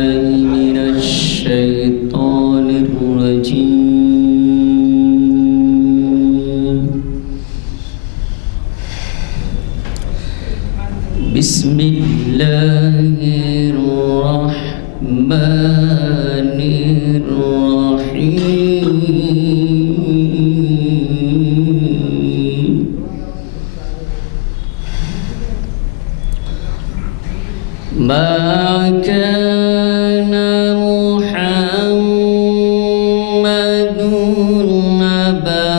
من الشيطان الرجيم. بسم الله الرحمن الرحيم. ما كان محمد أبا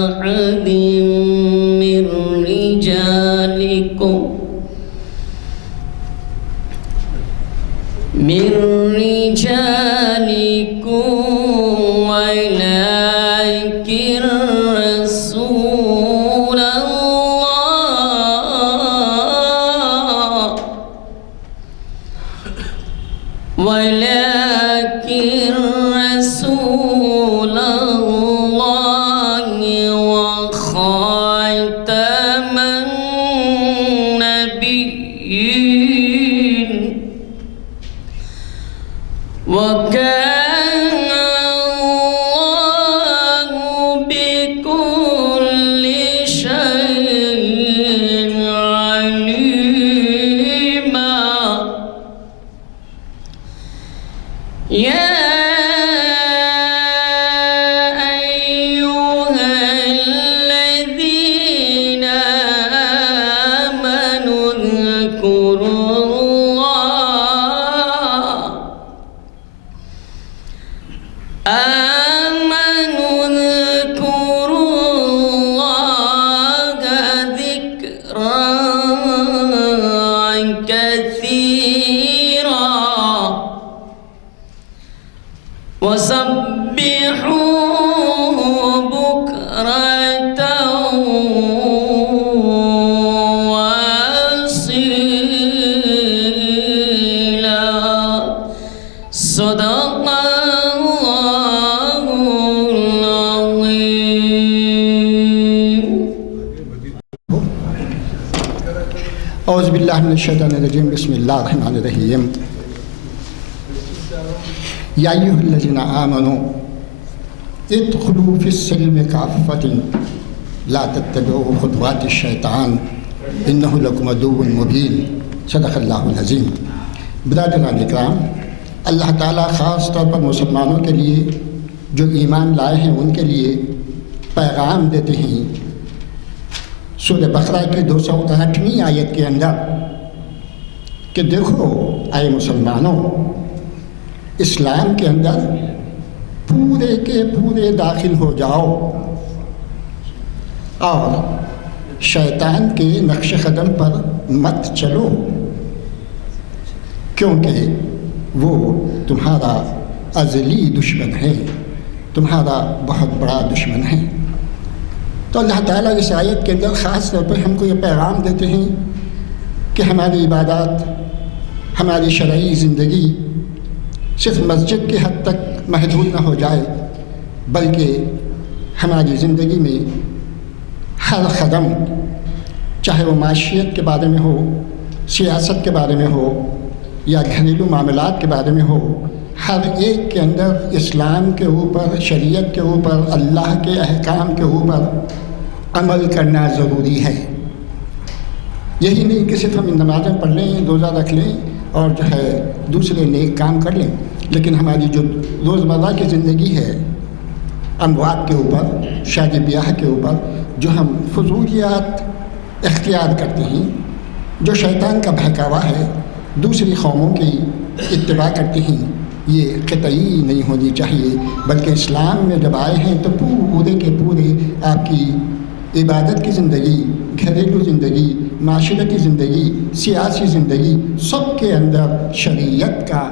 أحد من رجالكم ولكن رسول الله وخاتم النبيين وكان الله بكل شيء عليما. يا أيها الذين آمنوا اذكروا الله ذكرا كثيرا وسبحوه بكرة وأصيلا. صدق الله العظيم. اعوذ باللہ من الشیطان الرجیم. بسم اللہ الرحمن الرحیم. یا ایھا الذین آمنوا ادخلوا فی السلم کافۃ لا تتبعوا خطوات الشیطان انہ لکم عدو مبین. صدق اللہ العظیم. برادران اکرام، اللہ تعالیٰ خاص طور پر مسلمانوں کے لیے جو ایمان لائے ہیں ان کے لیے پیغام دیتے ہیں سورہ بقرہ کی 208ویں آیت کے اندر کہ دیکھو اے مسلمانوں، اسلام کے اندر پورے کے پورے داخل ہو جاؤ اور شیطان کے نقش قدم پر مت چلو، کیونکہ وہ تمہارا ازلی دشمن ہے، تمہارا بہت بڑا دشمن ہے. تو اللہ تعالیٰ اس آیت کے اندر خاص طور پر ہم کو یہ پیغام دیتے ہیں کہ ہماری عبادات، ہماری شرعی زندگی صرف مسجد کے حد تک محدود نہ ہو جائے، بلکہ ہماری زندگی میں ہر قدم، چاہے وہ معاشیت کے بارے میں ہو، سیاست کے بارے میں ہو یا گھریلو معاملات کے بارے میں ہو، ہر ایک کے اندر اسلام کے اوپر، شریعت کے اوپر، اللہ کے احکام کے اوپر عمل کرنا ضروری ہے. یہی نہیں کہ صرف ہم نمازیں پڑھ لیں، روزہ رکھ لیں اور جو ہے دوسرے نیک کام کر لیں، لیکن ہماری جو روزمرہ کی زندگی ہے، اموات کے اوپر، شادی بیاہ کے اوپر جو ہم فضولیات اختیار کرتے ہیں، جو شیطان کا بہکاوا ہے، دوسری قوموں کی اتباع کرتے ہیں، یہ قطعی نہیں ہونی چاہیے. بلکہ اسلام میں جب آئے ہیں تو پورے کے پورے آپ کی عبادت کی زندگی، گھریلو زندگی، معاشرتی زندگی، سیاسی زندگی، سب کے اندر شریعت کا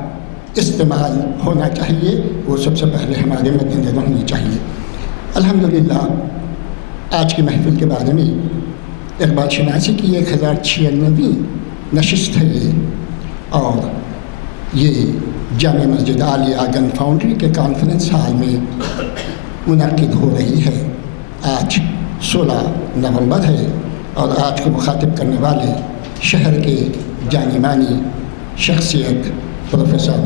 استعمال ہونا چاہیے. وہ سب سے پہلے ہمارے مد نظر ہونی چاہیے. الحمدللہ آج کی محفل کے بارے میں اقبال شناسی کی 1096ویں نشست ہے یہ، اور یہ جامع مسجد عالیہ گن فاؤنڈری کے کانفرنس ہال میں منعقد ہو رہی ہے. آج 16 نومبر ہے اور آج کو مخاطب کرنے والے شہر کے جانی مانی شخصیت پروفیسر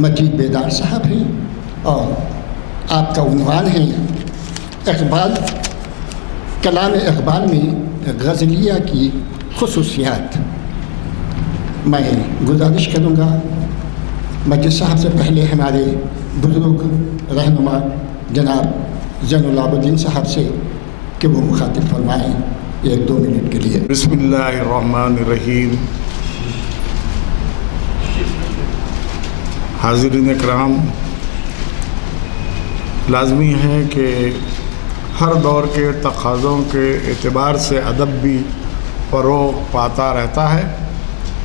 مجید بیدار صاحب ہیں اور آپ کا عنوان ہے اقبال، کلام اقبال میں غزلیہ کی خصوصیات۔ میں گزارش کروں گا مجید صاحب سے پہلے ہمارے بزرگ رہنما جناب زین العابدین صاحب سے کہ وہ مخاطب فرمائیں 1-2 منٹ کے لیے۔ بسم اللہ الرحمن الرحیم۔ حاضرین اکرام، لازمی ہے کہ ہر دور کے تقاضوں کے اعتبار سے ادب بھی فروغ پاتا رہتا ہے۔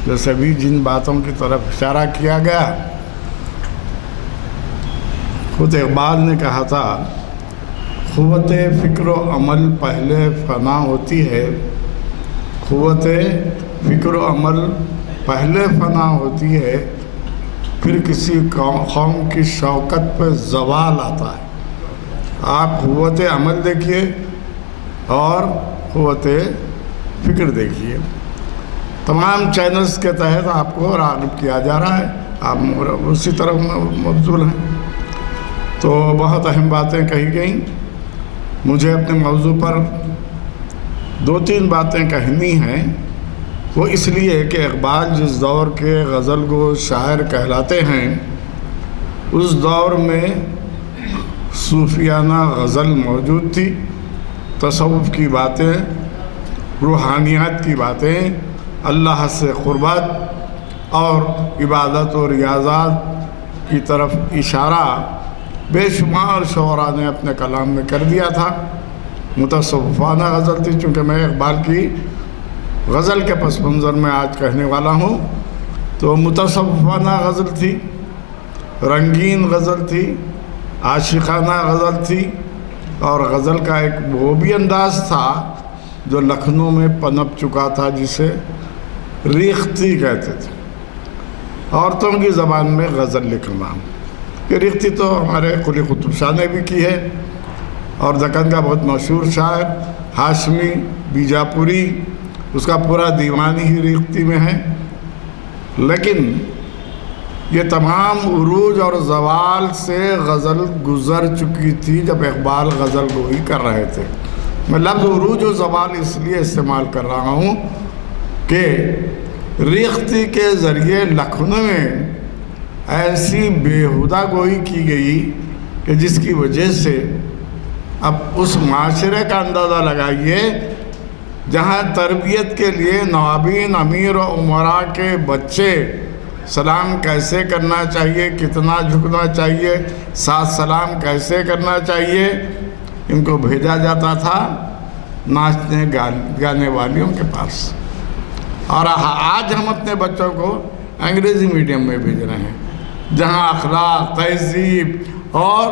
جیسے بھی جن باتوں کی طرف اشارہ کیا گیا، خود اقبال نے کہا تھا قوت فکر و عمل پہلے فنا ہوتی ہے، قوت فکر و عمل پہلے فنا ہوتی ہے، پھر کسی قوم کی شوکت پہ زوال آتا ہے۔ آپ قوت عمل دیکھیے اور قوت فکر دیکھیے۔ تمام چینلز کے تحت آپ کو راغب کیا جا رہا ہے، آپ اسی طرف مبذول ہیں۔ تو بہت اہم باتیں کہی گئیں۔ مجھے اپنے موضوع پر 2-3 باتیں کہنی ہیں۔ وہ اس لیے کہ اقبال جس دور کے غزل گو شاعر کہلاتے ہیں، اس دور میں صوفیانہ غزل موجود تھی، تصوف کی باتیں، روحانیات کی باتیں، اللہ سے قربت اور عبادت و ریاضات کی طرف اشارہ بے شمار شعراء نے اپنے کلام میں کر دیا تھا۔ متصوفانہ غزل تھی، چونکہ میں اقبال کی غزل کے پس منظر میں آج کہنے والا ہوں، تو متصوفانہ غزل تھی، رنگین غزل تھی، عاشقانہ غزل تھی، اور غزل کا ایک وہ بھی انداز تھا جو لکھنؤ میں پنپ چکا تھا، جسے ریختی کہتے تھے، عورتوں کی زبان میں غزل لکھنا۔ یہ ریختی تو ہمارے قلی قطب شاہ نے بھی کی ہے، اور دکن کا بہت مشہور شاعر ہاشمی بیجاپوری، اس کا پورا دیوان ہی ریختی میں ہے۔ لیکن یہ تمام عروج اور زوال سے غزل گزر چکی تھی جب اقبال غزل گوئی کر رہے تھے۔ میں لفظ عروج و زوال اس لیے استعمال کر رہا ہوں کہ ریختی کے ذریعے لکھنؤ میں ایسی بیہودہ گوئی کی گئی کہ جس کی وجہ سے اب اس معاشرے کا اندازہ لگائیے جہاں تربیت کے لیے نوابین، امیر و امراء کے بچے سلام کیسے کرنا چاہیے، کتنا جھکنا چاہیے، ساتھ سلام کیسے کرنا چاہیے، ان کو بھیجا جاتا تھا ناچنے گانے والیوں کے پاس۔ اور آج ہم اپنے بچوں کو انگریزی میڈیم میں بھیج رہے ہیں، جہاں اخلاق، تہذیب اور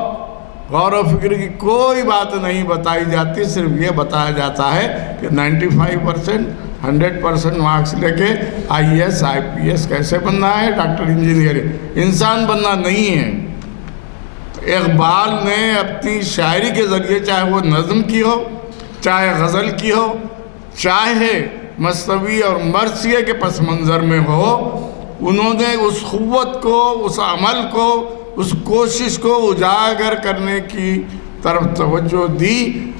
غور و فکر کی کوئی بات نہیں بتائی جاتی، صرف یہ بتایا جاتا ہے کہ 95%، 100% مارکس لے کے IAS IPS کیسے بننا ہے، ڈاکٹر انجینئر، انسان بننا نہیں ہے۔ اقبال نے اپنی شاعری کے ذریعے، چاہے وہ نظم کی ہو، چاہے غزل کی ہو، چاہے مثنوی اور مرثیے کے پس منظر میں ہو، انہوں نے اس قوت کو، اس عمل کو، اس کوشش کو اجاگر کرنے کی طرف توجہ دی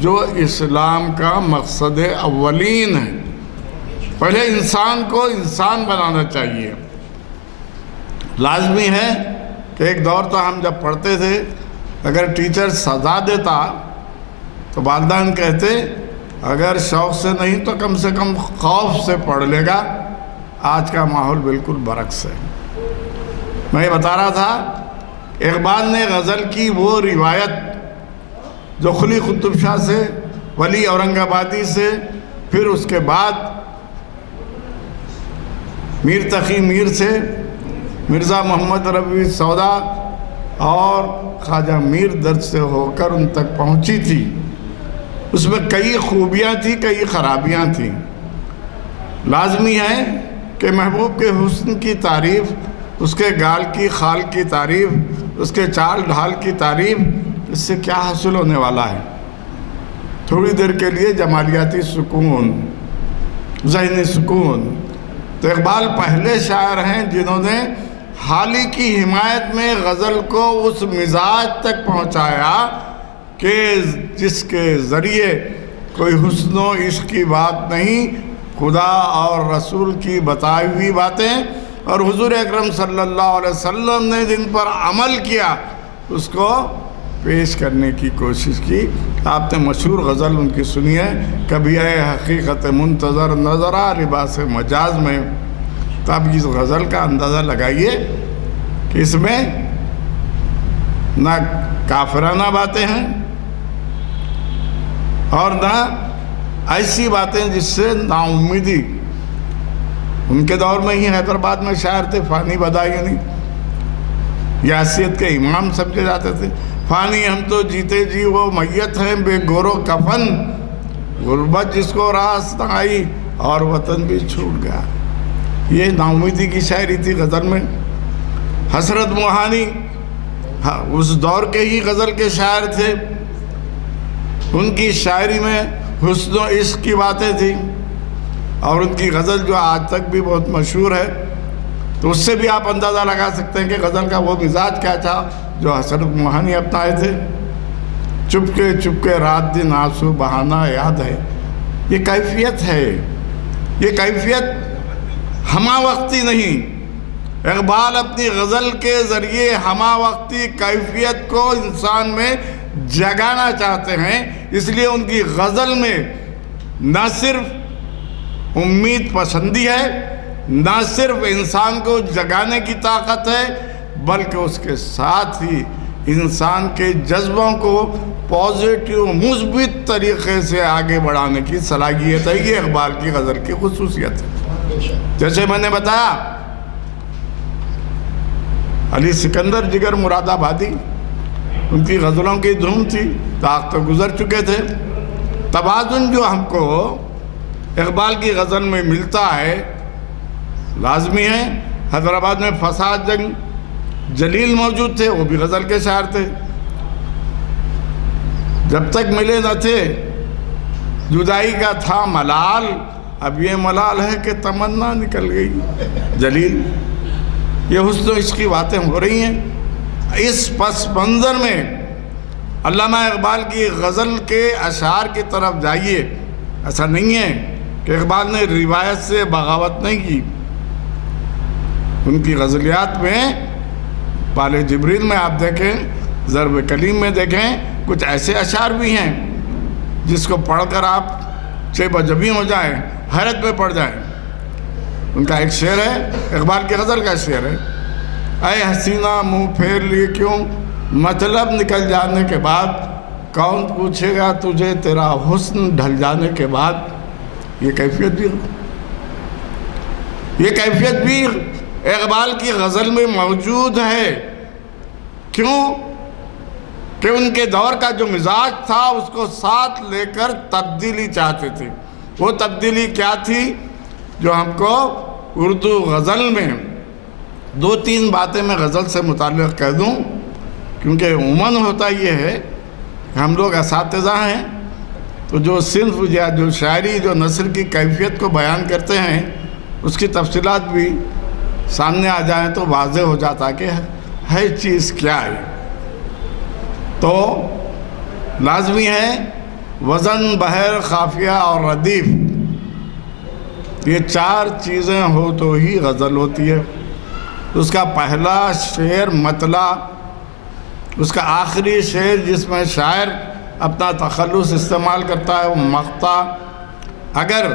جو اسلام کا مقصد اولین ہے۔ پہلے انسان کو انسان بنانا چاہیے۔ لازمی ہے کہ ایک دور تو ہم جب پڑھتے تھے، اگر ٹیچر سزا دیتا تو والدین کہتے اگر شوق سے نہیں تو کم سے کم خوف سے پڑھ لے گا۔ آج کا ماحول بالکل برعکس ہے۔ میں یہ بتا رہا تھا، اقبال نے غزل کی وہ روایت جو قلی قطب شاہ سے، ولی اورنگ آبادی سے، پھر اس کے بعد میر تقی میر سے، مرزا محمد ربیع سودا اور خواجہ میر درد سے ہو کر ان تک پہنچی تھی، اس میں کئی خوبیاں تھیں، کئی خرابیاں تھیں۔ لازمی ہے کہ محبوب کے حسن کی تعریف، اس کے گال کی خال کی تعریف، اس کے چال ڈھال کی تعریف، اس سے کیا حاصل ہونے والا ہے؟ تھوڑی دیر کے لیے جمالیاتی سکون، ذہنی سکون، تو اقبال پہلے شاعر ہیں جنہوں نے حالی کی حمایت میں غزل کو اس مزاج تک پہنچایا کہ جس کے ذریعے کوئی حسن و عشق کی بات نہیں، خدا اور رسول کی بتائی ہوئی باتیں اور حضور اکرم صلی اللہ علیہ وسلم نے جن پر عمل کیا اس کو پیش کرنے کی کوشش کی۔ آپ نے مشہور غزل ان کی سنی ہے، کبھی اے حقیقت منتظر نظر آ لباس مجاز میں۔ تو آپ اس غزل کا اندازہ لگائیے کہ اس میں نہ کافرانہ باتیں ہیں اور نہ ایسی باتیں جس سے نا امیدی۔ ان کے دور میں ہی حیدرآباد میں شاعر تھے فانی بدایانی، یہ حیثیت کے امام سمجھے جاتے تھے۔ فانی ہم تو جیتے جی وہ میت ہیں بے گور و کفن، غربت جس کو راس نہ آئی اور وطن بھی چھوٹ گیا۔ یہ نا امیدی کی شاعری تھی غزل میں۔ حسرت موہانی اس دور کے ہی غزل کے شاعر تھے، ان کی شاعری میں حسن و عشق کی باتیں تھیں اور ان کی غزل جو آج تک بھی بہت مشہور ہے، تو اس سے بھی آپ اندازہ لگا سکتے ہیں کہ غزل کا وہ مزاج کیا تھا جو حسرت موہانی اپنائے تھے۔ چپکے چپکے رات دن آنسو بہانا یاد ہے، یہ کیفیت ہے، یہ کیفیت ہمہ وقتی نہیں۔ اقبال اپنی غزل کے ذریعے ہمہ وقتی کیفیت کو انسان میں جگانا چاہتے ہیں، اس لیے ان کی غزل میں نہ صرف امید پسندی ہے، نہ صرف انسان کو جگانے کی طاقت ہے، بلکہ اس کے ساتھ ہی انسان کے جذبوں کو پازیٹیو مثبت طریقے سے آگے بڑھانے کی صلاحیت ہے۔ یہ اقبال کی غزل کی خصوصیت ہے۔ جیسے میں نے بتایا علی سکندر جگر مراد آبادی، ان کی غزلوں کی دھوم تھی، طاق تو گزر چکے تھے۔ توازن جو ہم کو اقبال کی غزل میں ملتا ہے لازمی ہے۔ حیدرآباد میں فساد جنگ جلیل موجود تھے، وہ بھی غزل کے شاعر تھے۔ جب تک ملے نہ تھے جدائی کا تھا ملال، اب یہ ملال ہے کہ تمنا نکل گئی جلیل۔ یہ حسن و عشق کی باتیں ہو رہی ہیں۔ اس پس منظر میں علامہ اقبال کی غزل کے اشعار کی طرف جائیے۔ ایسا نہیں ہے کہ اقبال نے روایت سے بغاوت نہیں کی۔ ان کی غزلیات میں پال جبریل میں آپ دیکھیں، ضرب کلیم میں دیکھیں، کچھ ایسے اشعار بھی ہیں جس کو پڑھ کر آپ شیب و جبیں ہو جائیں، حیرت میں پڑ جائیں۔ ان کا ایک شعر ہے، اقبال کی غزل کا شعر ہے، اے حسینہ منہ پھیر لیے کیوں، مطلب نکل جانے کے بعد کون پوچھے گا تجھے تیرا حسن ڈھل جانے کے بعد۔ یہ کیفیت بھی اقبال کی غزل میں موجود ہے۔ کیوں کہ ان کے دور کا جو مزاج تھا اس کو ساتھ لے کر تبدیلی چاہتے تھے۔ وہ تبدیلی کیا تھی جو ہم کو اردو غزل میں دو تین باتیں میں غزل سے متعلق کہہ دوں، کیونکہ عموماً ہوتا یہ ہے کہ ہم لوگ اساتذہ ہیں تو جو صنف یا جو شاعری جو نثر کی کیفیت کو بیان کرتے ہیں اس کی تفصیلات بھی سامنے آ جائیں تو واضح ہو جاتا کہ ہے چیز کیا ہے۔ تو لازمی ہے وزن، بحر، قافیہ اور ردیف، یہ چار چیزیں ہو تو ہی غزل ہوتی ہے۔ اس کا پہلا شعر مطلع، اس کا آخری شعر جس میں شاعر اپنا تخلص استعمال کرتا ہے وہ مقطع۔ اگر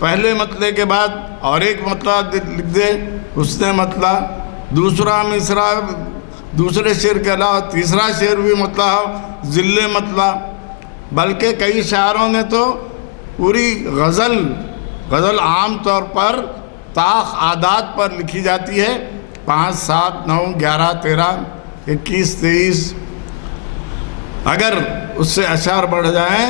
پہلے مطلع کے بعد اور ایک مطلع لکھ دے حسن مطلع، دوسرا مصرع دوسرے شعر کے علاوہ تیسرا شعر بھی مطلع ہو ذل مطلع، بلکہ کئی شاعروں نے تو پوری غزل عام طور پر طاق عادات پر لکھی جاتی ہے، 5 7 9 11 13 21 23، اگر اس سے اشعار بڑھ جائیں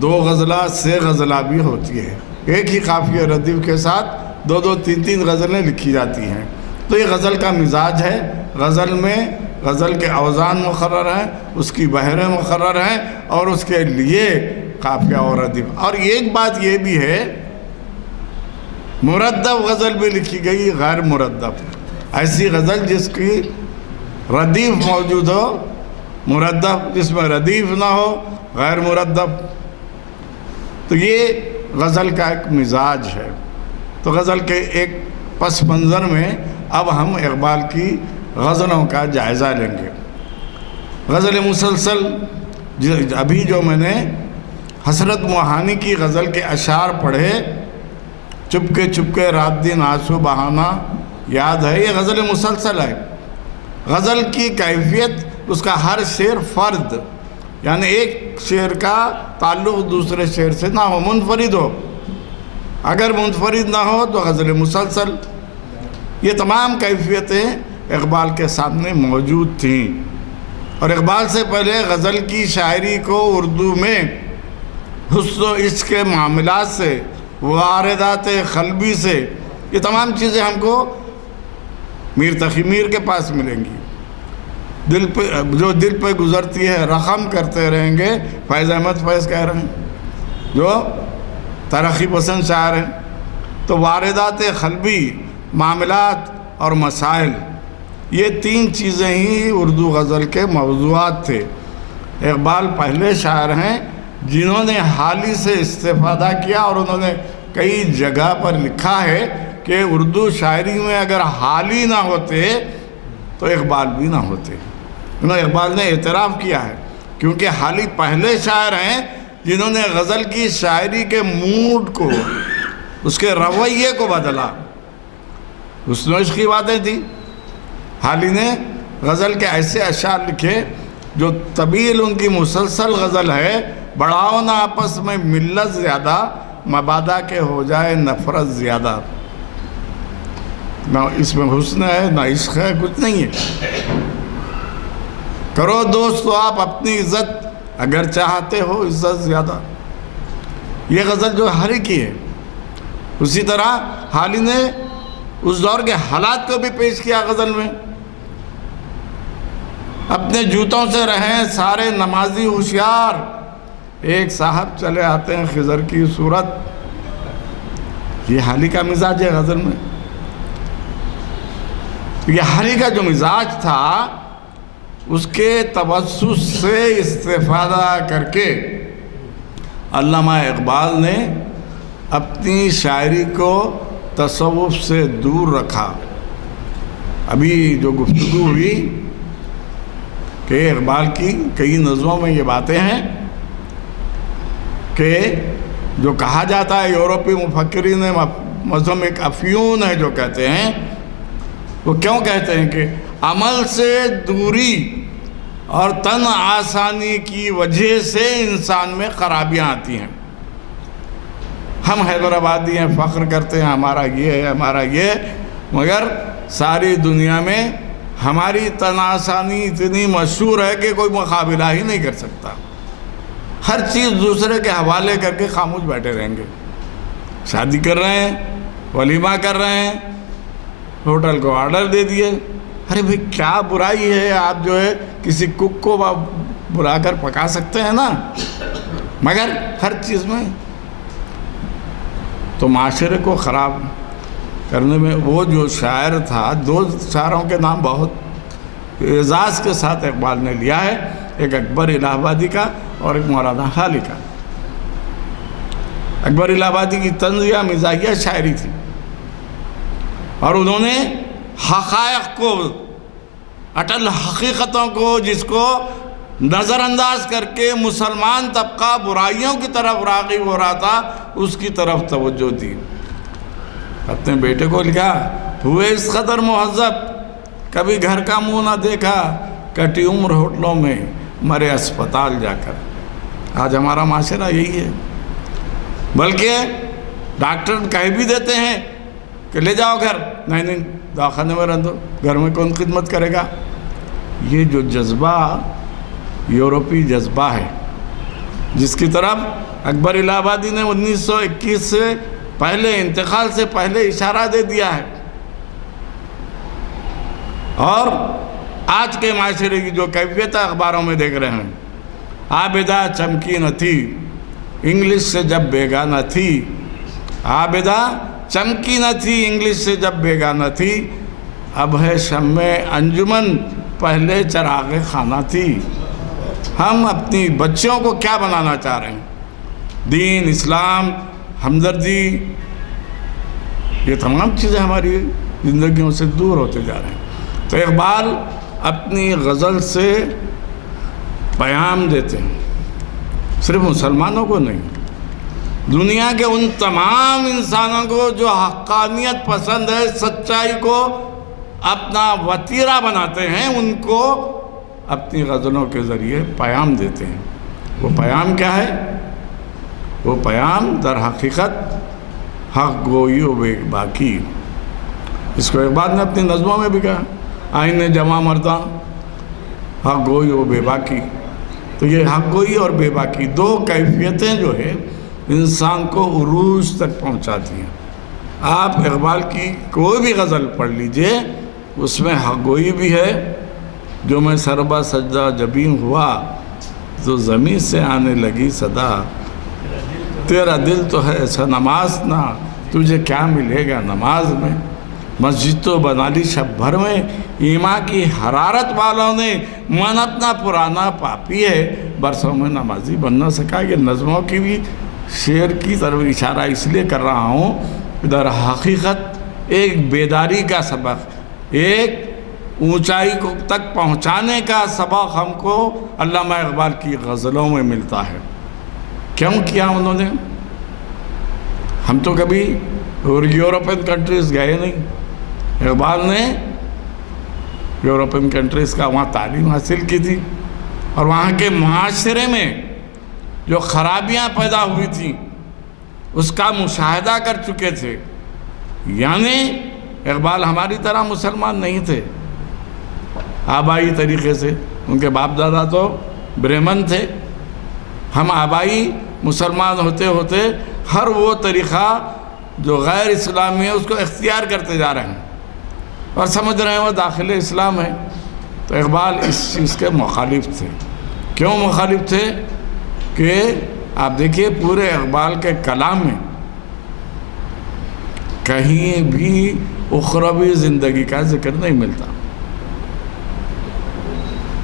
2 غزلہ سے غزلہ بھی ہوتی ہے۔ ایک ہی قافیہ ردیف کے ساتھ 2 2 3 3 غزلیں لکھی جاتی ہیں۔ تو یہ غزل کا مزاج ہے۔ غزل میں غزل کے اوزان مقرر ہیں، اس کی بحریں مقرر ہیں اور اس کے لیے قافیہ اور ردیف۔ اور ایک بات یہ بھی ہے مرتب غزل بھی لکھی گئی، غیر مرتب، ایسی غزل جس کی ردیف موجود ہو، مرتب جس میں ردیف نہ ہو، غیر مرتب۔ تو یہ غزل کا ایک مزاج ہے۔ تو غزل کے ایک پس منظر میں اب ہم اقبال کی غزلوں کا جائزہ لیں گے۔ غزل مسلسل ابھی جو میں نے حسرت موہانی کی غزل کے اشعار پڑھے، چپکے چپکے رات دن آنسو بہانا یاد ہے، یہ غزل مسلسل ہے۔ غزل کی کیفیت، اس کا ہر شعر فرد، یعنی ایک شعر کا تعلق دوسرے شعر سے نہ ہو، منفرد ہو۔ اگر منفرد نہ ہو تو غزل مسلسل۔ یہ تمام کیفیتیں اقبال کے سامنے موجود تھیں، اور اقبال سے پہلے غزل کی شاعری کو اردو میں حسن و عشق کے معاملات سے، واردات قلبی سے، یہ تمام چیزیں ہم کو میر تقی میر کے پاس ملیں گی۔ جو دل پہ گزرتی ہے رقم کرتے رہیں گے، فیض احمد فیض کہہ رہے ہیں، جو ترقی پسند شاعر ہیں۔ تو واردات قلبی، معاملات اور مسائل، یہ تین چیزیں ہی اردو غزل کے موضوعات تھے۔ اقبال پہلے شاعر ہیں جنہوں نے حالی سے استفادہ کیا، اور انہوں نے کئی جگہ پر لکھا ہے کہ اردو شاعری میں اگر حالی نہ ہوتے تو اقبال بھی نہ ہوتے۔ اقبال نے اعتراف کیا ہے، کیونکہ حالی پہلے شاعر ہیں جنہوں نے غزل کی شاعری کے موڈ کو، اس کے رویے کو بدلا۔ حسن و عشق کی باتیں تھیں، حالی نے غزل کے ایسے اشعار لکھے جو طویل ان کی مسلسل غزل ہے۔ بڑھاؤ نہ آپس میں ملت زیادہ، مبادا کہ ہو جائے نفرت زیادہ۔ نہ اس میں حسن ہے نہ عشق ہے، کچھ نہیں ہے۔ کرو دوست تو آپ اپنی عزت، اگر چاہتے ہو عزت زیادہ۔ یہ غزل جو حالی کی ہے، اسی طرح حالی نے اس دور کے حالات کو بھی پیش کیا غزل میں۔ اپنے جوتوں سے رہیں سارے نمازی ہوشیار، ایک صاحب چلے آتے ہیں خضر کی صورت۔ یہ حالی کا مزاج ہے غزل میں۔ یہ حالی کا جو مزاج تھا، اس کے توسط سے استفادہ کر کے علامہ اقبال نے اپنی شاعری کو تصوف سے دور رکھا۔ ابھی جو گفتگو ہوئی کہ اقبال کی کئی نظموں میں یہ باتیں ہیں کہ جو کہا جاتا ہے یورپی مفکرین مذہب ایک افیون ہے جو کہتے ہیں، وہ کیوں کہتے ہیں کہ عمل سے دوری اور تن آسانی کی وجہ سے انسان میں خرابیاں آتی ہیں۔ ہم حیدرآبادی ہیں، فخر کرتے ہیں ہمارا یہ ہے ہمارا یہ، مگر ساری دنیا میں ہماری تن آسانی اتنی مشہور ہے کہ کوئی مقابلہ ہی نہیں کر سکتا۔ ہر چیز دوسرے کے حوالے کر کے خاموش بیٹھے رہیں گے۔ شادی کر رہے ہیں، ولیمہ کر رہے ہیں، ہوٹل کو آرڈر دے دیے۔ ارے بھئی کیا برائی ہے، آپ جو ہے کسی کک کو بلا کر پکا سکتے ہیں نا، مگر ہر چیز میں تو معاشرے کو خراب کرنے میں وہ جو شاعر تھا، دو شاعروں کے نام بہت اعزاز کے ساتھ اقبال نے لیا ہے، ایک اکبر الہ آبادی کا اور ایک مولانا حالی کا۔ اکبر الہ آبادی کی طنزیہ مزاحیہ شاعری تھی، اور انہوں نے حقائق کو، اٹل حقیقتوں کو، جس کو نظر انداز کر کے مسلمان طبقہ برائیوں کی طرف راغب ہو رہا تھا، اس کی طرف توجہ دی۔ اپنے بیٹے کو لکھا، ہوئے اس قدر مہذب، کبھی گھر کا منہ نہ دیکھا، کٹی عمر ہوٹلوں میں، مرے اسپتال جا کر۔ آج ہمارا معاشرہ یہی ہے، بلکہ ڈاکٹر کہہ بھی دیتے ہیں کہ لے جاؤ گھر، نہیں دواخانے میں رہ دو، گھر میں کون خدمت کرے گا۔ یہ جو جذبہ یورپی جذبہ ہے، جس کی طرف اکبر الہ آبادی نے 1921 سے پہلے، انتقال سے پہلے اشارہ دے دیا ہے، اور آج کے معاشرے کی جو کیفیت اخباروں میں دیکھ رہے ہیں، عابدہ چمکی نہ تھی انگلش سے جب بیگانہ تھی، عابدہ چمکی نہ تھی انگلش سے جب بیگانہ تھی، اب ہے شمع انجمن پہلے چراغ خانہ تھی۔ ہم اپنی بچوں کو کیا بنانا چاہ رہے ہیں؟ دین، اسلام، ہمدردی، یہ تمام چیزیں ہماری زندگیوں سے دور ہوتے جا رہے ہیں۔ تو اقبال اپنی غزل سے پیام دیتے ہیں، صرف مسلمانوں کو نہیں، دنیا کے ان تمام انسانوں کو جو حقانیت پسند ہے، سچائی کو اپنا وتیرہ بناتے ہیں، ان کو اپنی غزلوں کے ذریعے پیام دیتے ہیں۔ وہ پیام کیا ہے؟ وہ پیام در حقیقت حق گوئی و بے باکی۔ اس کو اقبال نے اپنی نظموں میں بھی کہا، آئین جمع مرداں حق گوئی و بے باکی۔ تو یہ حق گوئی اور بے باکی دو کیفیتیں جو ہے انسان کو عروج تک پہنچاتی ہیں۔ آپ اقبال کی کوئی بھی غزل پڑھ لیجئے، اس میں حق گوئی بھی ہے، جو میں سربا سجدہ جبیں ہوا تو زمین سے آنے لگی صدا، تیرا دل تو ہے ایسا نماز نہ، تجھے کیا ملے گا نماز میں، مسجد تو بنا لی شب بھر میں، ایمان کی حرارت والوں نے، من اپنا پرانا پاپی ہے، برسوں میں نمازی بن نہ سکا۔ یہ نظموں کی بھی شعر کی طرف اشارہ اس لیے کر رہا ہوں، در حقیقت ایک بیداری کا سبق، ایک اونچائی کو تک پہنچانے کا سبق ہم کو علامہ اقبال کی غزلوں میں ملتا ہے۔ کیوں کیا انہوں نے؟ ہم تو کبھی یورپین کنٹریز گئے نہیں، اقبال نے یورپین کنٹریز کا وہاں تعلیم حاصل کی تھی، اور وہاں کے معاشرے میں جو خرابیاں پیدا ہوئی تھیں اس کا مشاہدہ کر چکے تھے۔ یعنی اقبال ہماری طرح مسلمان نہیں تھے آبائی طریقے سے، ان کے باپ دادا تو برہمن تھے۔ ہم آبائی مسلمان ہوتے ہوتے ہر وہ طریقہ جو غیر اسلامی ہے اس کو اختیار کرتے جا رہے ہیں اور سمجھ رہے ہیں وہ داخل اسلام ہے۔ تو اقبال اس چیز کے مخالف تھے۔ کیوں مخالف تھے؟ کہ آپ دیکھیے پورے اقبال کے کلام میں کہیں بھی اخروی زندگی کا ذکر نہیں ملتا۔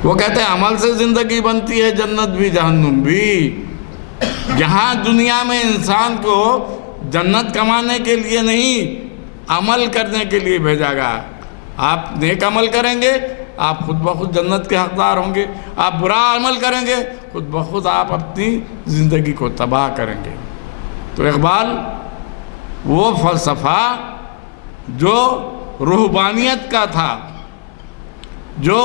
وہ کہتے ہیں عمل سے زندگی بنتی ہے، جنت بھی جہنم بھی۔ یہاں دنیا میں انسان کو جنت کمانے کے لیے نہیں، عمل کرنے کے لیے بھیجا گیا۔ آپ نیک عمل کریں گے، آپ خود بخود جنت کے حقدار ہوں گے، آپ برا عمل کریں گے، خود بخود آپ اپنی زندگی کو تباہ کریں گے۔ تو اقبال وہ فلسفہ جو روحانیت کا تھا، جو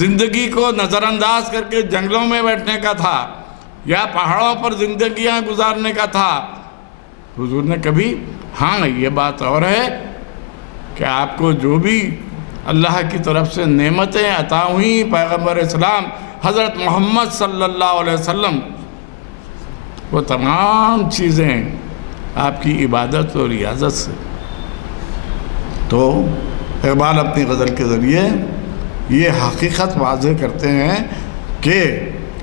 زندگی کو نظر انداز کر کے جنگلوں میں بیٹھنے کا تھا یا پہاڑوں پر زندگیاں گزارنے کا تھا، حضور نے کبھی، ہاں یہ بات اور ہے کہ آپ کو جو بھی اللہ کی طرف سے نعمتیں عطا ہوئیں، پیغمبر اسلام حضرت محمد صلی اللہ علیہ وسلم، وہ تمام چیزیں آپ کی عبادت اور ریاضت سے۔ تو اقبال اپنی غزل کے ذریعے یہ حقیقت واضح کرتے ہیں کہ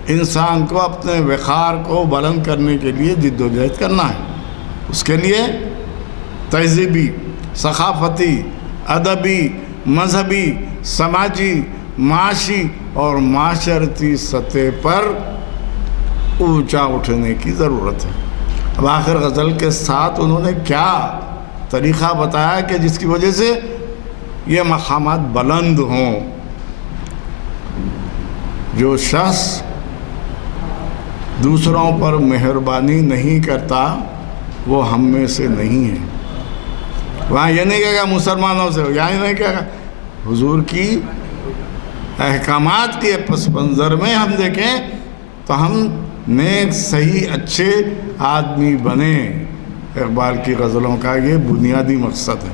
انسان کو اپنے وقار کو بلند کرنے کے لیے جد و جہد کرنا ہے۔ اس کے لیے تہذیبی، ثقافتی، ادبی، مذہبی، سماجی، معاشی اور معاشرتی سطح پر اونچا اٹھنے کی ضرورت ہے۔ اب آخر غزل کے ساتھ انہوں نے کیا طریقہ بتایا کہ جس کی وجہ سے یہ مقامات بلند ہوں۔ جو شخص دوسروں پر مہربانی نہیں کرتا وہ ہم میں سے نہیں ہے۔ وہاں یہ نہیں کہے گا مسلمانوں سے، یہاں نہیں کہے گا، حضور کی احکامات کے پس منظر میں ہم دیکھیں تو ہم نیک، صحیح، اچھے آدمی بنیں۔ اقبال کی غزلوں کا یہ بنیادی مقصد ہے۔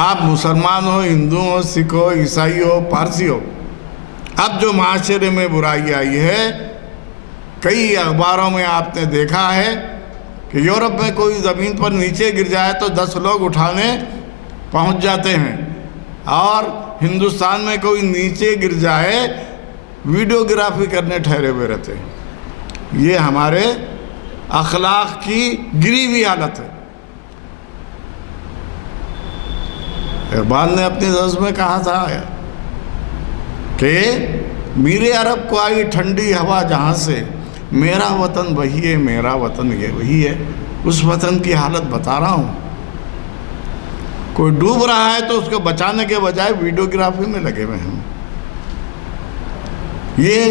آپ مسلمان ہو، ہندو ہو، سکھ ہو، عیسائی ہو، پارسی ہو، اب جو معاشرے میں برائی آئی ہے، کئی اخباروں میں آپ نے دیکھا ہے کہ یورپ میں کوئی زمین پر نیچے گر جائے تو 10 لوگ اٹھانے پہنچ جاتے ہیں، اور ہندوستان میں کوئی نیچے گر جائے ویڈیوگرافی کرنے ٹھہرے ہوئے رہتے ہیں۔ یہ ہمارے اخلاق کی گری ہوئی حالت ہے۔ اقبال نے اپنی نظم میں کہا تھا کہ میرے عرب کو آئی ٹھنڈی ہوا جہاں سے، میرا وطن وہی ہے، میرا وطن یہ وہی ہے۔ اس وطن کی حالت بتا رہا ہوں۔ کوئی ڈوب رہا ہے تو اس کو بچانے کے بجائے ویڈیوگرافی میں لگے ہوئے ہیں۔ یہ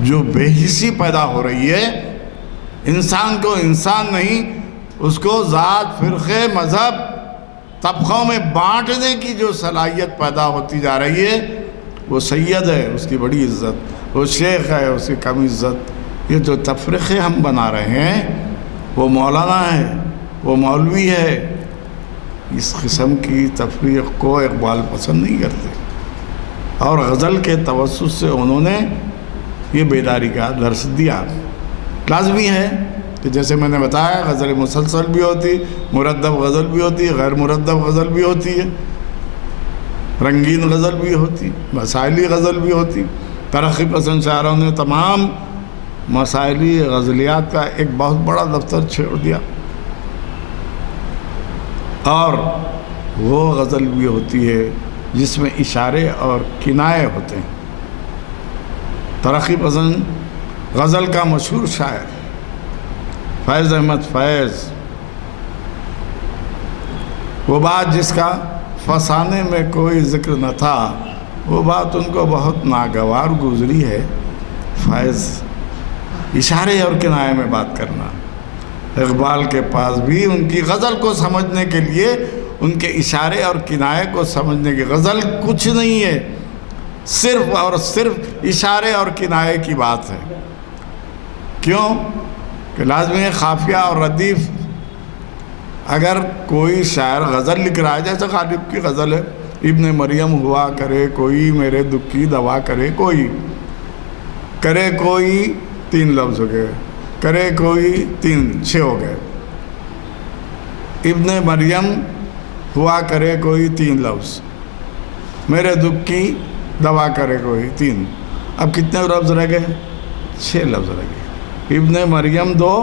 جو بے حسی پیدا ہو رہی ہے، انسان کو انسان نہیں، اس کو ذات، فرقے، مذہب، طبقوں میں بانٹنے کی جو صلاحیت پیدا ہوتی جا رہی ہے، وہ سید ہے، اس کی بڑی عزت، وہ شیخ ہے، اس کی کم عزت۔ یہ جو تفرقے ہم بنا رہے ہیں، وہ مولانا ہے، وہ مولوی ہے، اس قسم کی تفریق کو اقبال پسند نہیں کرتے، اور غزل کے توسط سے انہوں نے یہ بیداری کا درس دیا۔ لازمی ہے کہ جیسے میں نے بتایا، غزل مسلسل بھی ہوتی، مرتب غزل بھی ہوتی، غیر مرتب غزل بھی ہوتی ہے، رنگین غزل بھی ہوتی، مسائلی غزل بھی ہوتی۔ ترقی پسند شاعروں نے تمام مسائلی غزلیات کا ایک بہت بڑا دفتر چھوڑ دیا، اور وہ غزل بھی ہوتی ہے جس میں اشارے اور کنایے ہوتے ہیں۔ ترقی پسند غزل کا مشہور شاعر فیض احمد فیض، وہ بات جس کا فسانے میں کوئی ذکر نہ تھا، وہ بات ان کو بہت ناگوار گزری ہے۔ فیض اشارے اور کنایے میں بات کرنا۔ اقبال کے پاس بھی ان کی غزل کو سمجھنے کے لیے، ان کے اشارے اور کنایے کو سمجھنے کی، غزل کچھ نہیں ہے، صرف اور صرف اشارے اور کنایے کی بات ہے۔ کیوں کہ لازمی ہے قافیہ اور ردیف۔ اگر کوئی شاعر غزل لکھ رہا ہے، جیسے غالب کی غزل ہے، ابن مریم ہوا کرے کوئی میرے دکھ کی دوا کرے کوئی، کرے کوئی 3 لفظ ہو گئے، کرے کوئی 6 ہو گئے، ابن مریم ہوا کرے کوئی 3 لفظ، میرے دکھ کی دوا کرے کوئی 3، اب کتنے لفظ رہ گئے؟ 6 لفظ رہ گئے۔ ابن مریم 2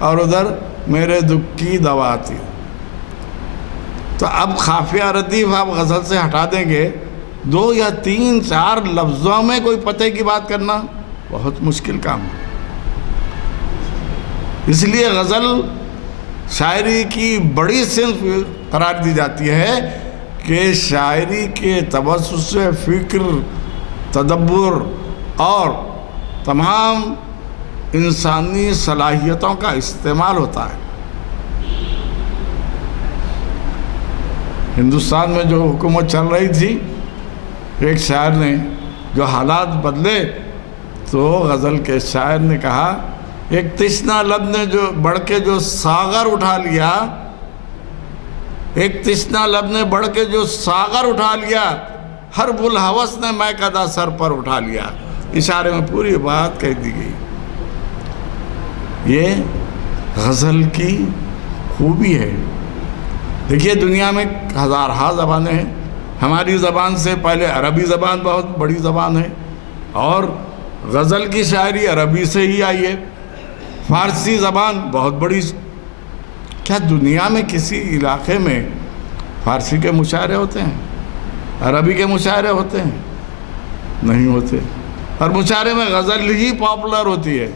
اور ادھر میرے دکھ کی دوا تھی۔ تو اب قافیہ ردیف آپ غزل سے ہٹا دیں گے، 2 یا 3 4 لفظوں میں کوئی پتے کی بات کرنا بہت مشکل کام ہے۔ اس لیے غزل شاعری کی بڑی صنف قرار دی جاتی ہے کہ شاعری کے توسط سے فکر، تدبر اور تمام انسانی صلاحیتوں کا استعمال ہوتا ہے۔ ہندوستان میں جو حکومت چل رہی تھی، ایک شاعر نے جو حالات بدلے تو غزل کے شاعر نے کہا، ایک تشنہ لب نے جو بڑھ کے جو ساغر اٹھا لیا، ایک تشنہ لب نے بڑھ کے جو ساغر اٹھا لیا، ہر بلحوث نے میں قدا سر پر اٹھا لیا۔ اشارے میں پوری بات کہہ دی گئی۔ یہ غزل کی خوبی ہے۔ دیکھیے دنیا میں ہزارہا زبانیں ہیں، ہماری زبان سے پہلے عربی زبان بہت بڑی زبان ہے، اور غزل کی شاعری عربی سے ہی آئی ہے۔ فارسی زبان بہت بڑی، کیا دنیا میں کسی علاقے میں فارسی کے مشاعرے ہوتے ہیں؟ عربی کے مشاعرے ہوتے ہیں؟ نہیں ہوتے۔ اور مشاعرے میں غزل ہی پاپولر ہوتی ہے،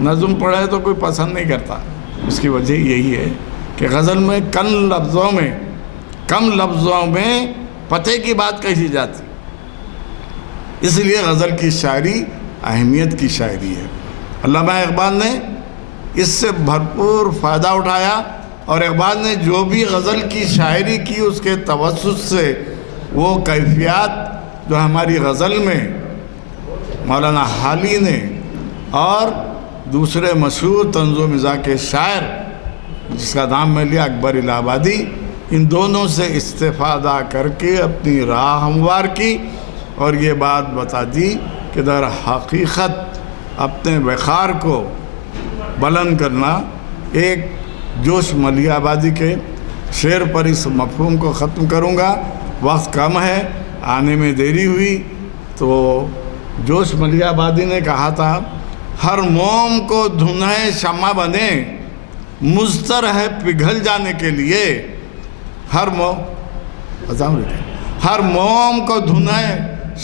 نظم پڑھے تو کوئی پسند نہیں کرتا۔ اس کی وجہ یہی ہے کہ غزل میں کم لفظوں میں پتے کی بات کہی جاتی، اس لیے غزل کی شاعری اہمیت کی شاعری ہے۔ علامہ اقبال نے اس سے بھرپور فائدہ اٹھایا، اور اقبال نے جو بھی غزل کی شاعری کی اس کے توسط سے وہ کیفیات جو ہماری غزل میں مولانا حالی نے اور دوسرے مشہور طنز و مزاح کے شاعر جس کا نام میں لیا اکبر الہ آبادی، ان دونوں سے استفادہ کر کے اپنی راہ ہموار کی، اور یہ بات بتا دی کہ در حقیقت اپنے وقار کو بلند کرنا، ایک جوش ملیح آبادی کے شعر پر اس مفہوم کو ختم کروں گا، وقت کم ہے، آنے میں دیری ہوئی۔ تو جوش ملیح آبادی نے کہا تھا، ہر موم کو دھنیں شمع بنے، مضطر ہے پگھل جانے کے لیے۔ ہر ہر موم کو دھنائے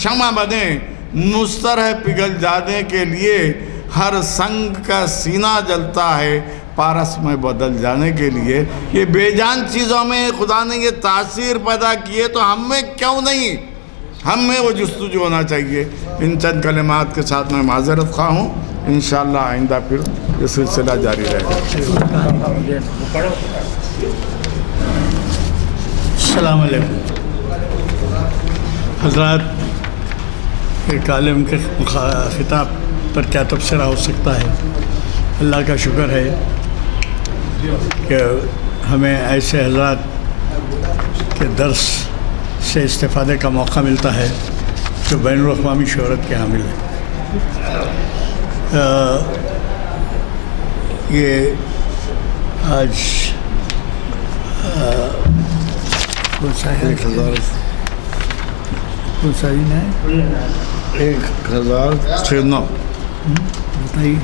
شمع بنے، مسترح پگھل جانے کے لیے ہر سنگ کا سینہ جلتا ہے پارس میں بدل جانے کے لیے۔ یہ بے جان چیزوں میں خدا نے یہ تاثیر پیدا کیے تو ہم میں کیوں نہیں؟ ہم میں وہ جستجو ہونا چاہیے۔ ان چند کلمات کے ساتھ میں معذرت خواہ ہوں، انشاءاللہ آئندہ پھر یہ سلسلہ جاری رہے گا۔ السلام علیکم حضرات، ایک عالم کے خطاب پر کیا تبصرہ ہو سکتا ہے؟ اللہ کا شکر ہے کہ ہمیں ایسے حضرات کے درس سے استفادے کا موقع ملتا ہے جو بین الاقوامی شہرت کے حامل ہیں۔ یہ آج کون سا ہے؟ 1096 بتائیے،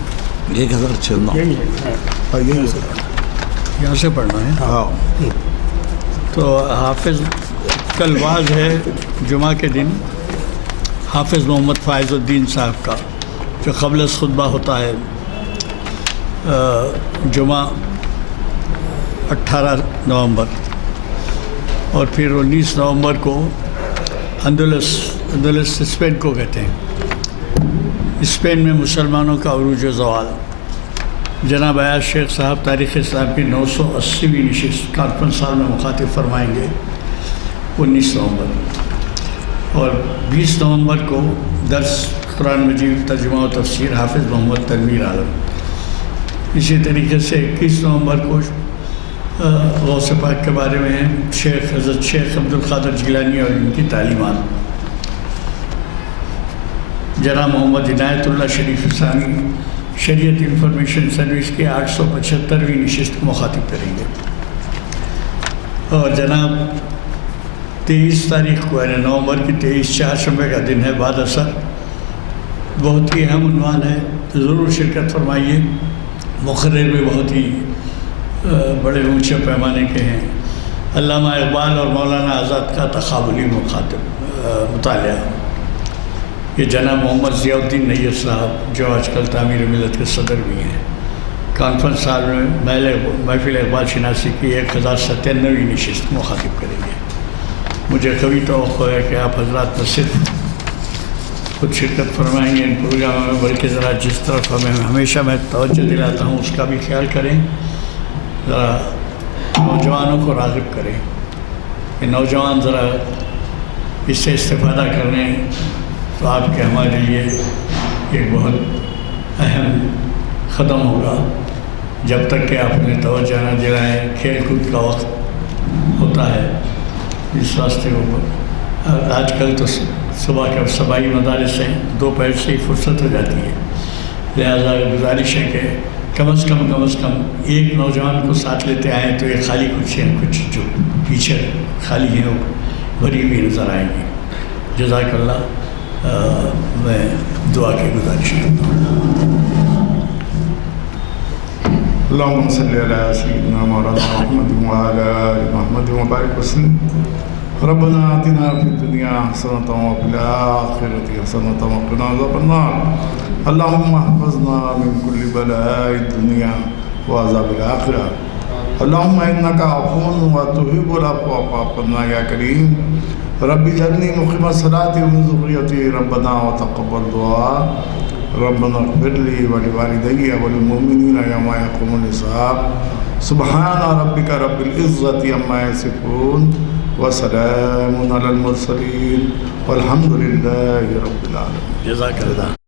1096 یہاں سے پڑھنا ہے۔ ہاں، تو حافظ کل واز ہے جمعہ کے دن حافظ محمد فائز الدین صاحب کا، جو قبل از خطبہ ہوتا ہے جمعہ 18 نومبر، اور پھر 19 نومبر کو اندلس اسپین کو کہتے ہیں، اسپین میں مسلمانوں کا عروج و زوال۔ جناب ایاز شیخ صاحب تاریخ اسلام کی 980ویں نشست کانفرنس ہال میں مخاطب فرمائیں گے 19 نومبر، اور 20 نومبر کو درس قرآن مجید ترجمہ و تفسیر حافظ محمد تنویر عالم۔ اسی طریقے سے 21 نومبر کو غوث پاک کے بارے میں حضرت شیخ عبدالقادر جیلانی اور ان کی تعلیمات۔ جناب محمد عنایت اللہ شریف ثانی شریعت انفارمیشن سروس کی 875ویں نشست کو مخاطب کریں گے، اور جناب 23 تاریخ کو یعنی نومبر کی 23 چہارشنبے کا دن ہے، بعد اثر بہت ہی اہم عنوان ہے، ضرور شرکت فرمائیے۔ مقرر بھی بہت ہی بڑے اونچے پیمانے کے ہیں، علامہ اقبال اور مولانا آزاد کا تقابلی مطالعہ۔ یہ جناب محمد ضیاء الدین نیر صاحب جو آج کل تعمیر ملت کے صدر بھی ہیں، کانفرنس ہال میں محفل اقبال شناسی کی 1097ویں نشست مخاطب کریں گے۔ مجھے قوی توقع ہے کہ آپ حضرات نہ صرف خود شرکت فرمائیں گے ان پروگراموں میں، بلکہ ذرا جس طرف ہمیشہ میں توجہ دلاتا ہوں اس کا بھی خیال کریں، ذرا نوجوانوں کو راغب کریں کہ نوجوان ذرا اس سے استفادہ کریں، تو آپ کے ہمارے لیے ایک بہت اہم قدم ہوگا۔ جب تک کہ آپ نے توجہ نہ دلائیں، کھیل کود کا وقت ہوتا ہے، اس واسطے آج کل تو صبح کے صباحی مدارس ہیں، دوپہر سے ہی فرصت ہو جاتی ہے، لہذا گزارش ہے کہ کم از کم ایک نوجوان کو ساتھ لیتے آئیں تو یہ خالی کچھ جو پیچھے خالی ہیں وہ بھری ہوئی نظر آئیں گی۔ جزاک اللہ، میں دعا کی گزارش کرتا ہوں۔ اللهم صل على سيدنا مولانا محمد وعلى آل محمد وبارك وسلم۔ ربنا آتنا في الدنيا حسنة وفي الآخرة حسنة وقنا عذاب النار۔ اللهم احفظنا من كل بلاء الدنيا وعذاب الآخرة۔ اللهم إنك عفو وتحب العفو فاعف عنا يا كريم۔ رب اجعلني مقيم الصلاة ومن ذريتي ربنا وتقبل دعاء۔ ربنا اغفر لي ولوالدي وللمؤمنين يوم يقوم الحساب۔ سبحان ربك رب العزة عما يصفون وسلام على المرسلين والحمد لله رب العالمين۔ جزاک اللہ۔